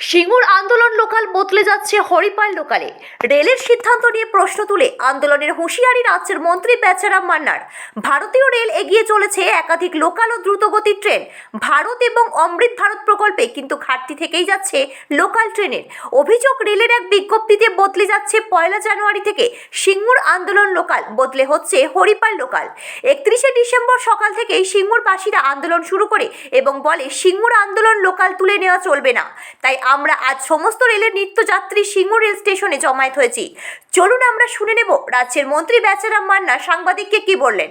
সিঙ্গুর আন্দোলন লোকাল বদলে যাচ্ছে হরিপাল লোকালে। রেলের সিদ্ধান্ত নিয়ে প্রশ্ন তুলে আন্দোলনের হুঁশিয়ারি রাজ্যের মন্ত্রী বেচারাম মান্নার। ভারতীয় রেল এগিয়ে চলেছে একাধিক লোকাল ও দ্রুতগতির ট্রেন। ভারত এবং অমৃত ভারত প্রকল্পে কিন্তু ঘাটতি থেকেই যাচ্ছে লোকাল ট্রেনের। অভিযোগ রেলের এক বিজ্ঞপ্তিতে বদলে যাচ্ছে পয়লা জানুয়ারি থেকে সিঙ্গুর আন্দোলন লোকাল, বদলে হচ্ছে হরিপাল লোকাল। একত্রিশে ডিসেম্বর সকাল থেকেই সিঙ্গুরবাসীরা আন্দোলন শুরু করে এবং বলে, সিঙ্গুর আন্দোলন লোকাল তুলে নেওয়া চলবে না। তাই আমরা আজ সমস্ত রেলের নিত্যযাত্রী সিঙ্গুর রেল স্টেশনে জমায়েত হয়েছি। চলুন আমরা শুনে নেব রাজ্যের মন্ত্রী বেচারাম মান্না সাংবাদিককে কি বললেন।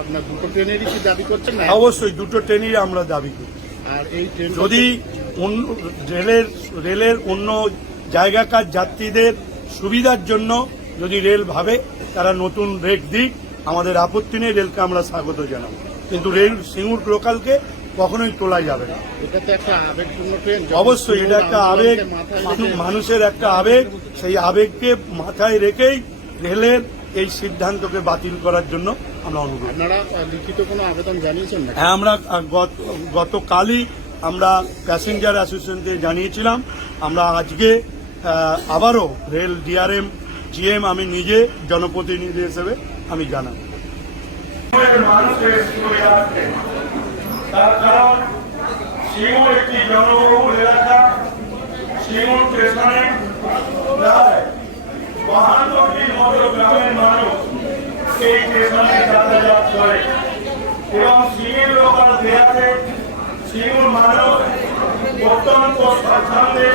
আপনার দুটো ট্রেনেরই কি দাবি করছেন? না অবশ্যই দুটো ট্রেনই আমরা দাবি করি। আর এই ট্রেন যদি অন্য রেলের রেলের অন্য জায়গাকার যাত্রীদের সুবিধার জন্য যদি রেল ভাবে তারা নতুন রেট দিক আমাদের আপত্তি নেই রেলকে আমরা স্বাগত জানাব। কিন্তু রেল সিঙ্গুর লোকালকে কখনোই তোলা যাবে না। অবশ্যই এটা একটা আবেগ মানুষের একটা আবেগ সেই আবেগকে মাথায় রেখেই রেলের এই সিদ্ধান্তকে বাতিল করার জন্য আমরা অনুরোধ লিখিত কোনো আবেদন জানিয়েছেন হ্যাঁ আমরা গত- গতকালই আমরা প্যাসেঞ্জার অ্যাসোসিয়েশনকে জানিয়েছিলাম। আমরা আজকে আবারও রেল ডিআরএম জিএম আমি নিজে জনপ্রতিনিধি হিসেবে আমি জানাই তার কারণ একটি জনবহুল এলাকা। স্টেশনে মতো গ্রামের মানুষ এই স্টেশনে যাতায়াত করে। এবং সিঙ্গুর লোকাল দেয়াতে সিঙ্গুর মানুষ অত্যন্ত সাবধানে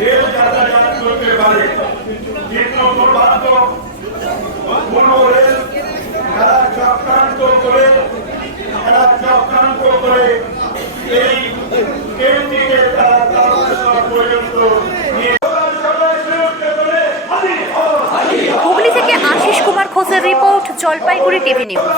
রেল যাতায়াত করতে পারে। কিন্তু দুর্ভাগ্য পূর্ব রেল তারা চক্রান্ত করে তারা চক্রান্ত করে এই ট্রেনটিকে তারা তারকেশ্বর পর্যন্ত হুগলি থেকে আশিস কুমার ঘোষের রিপোর্ট জলপাইগুড়ি টিভি নিউজ।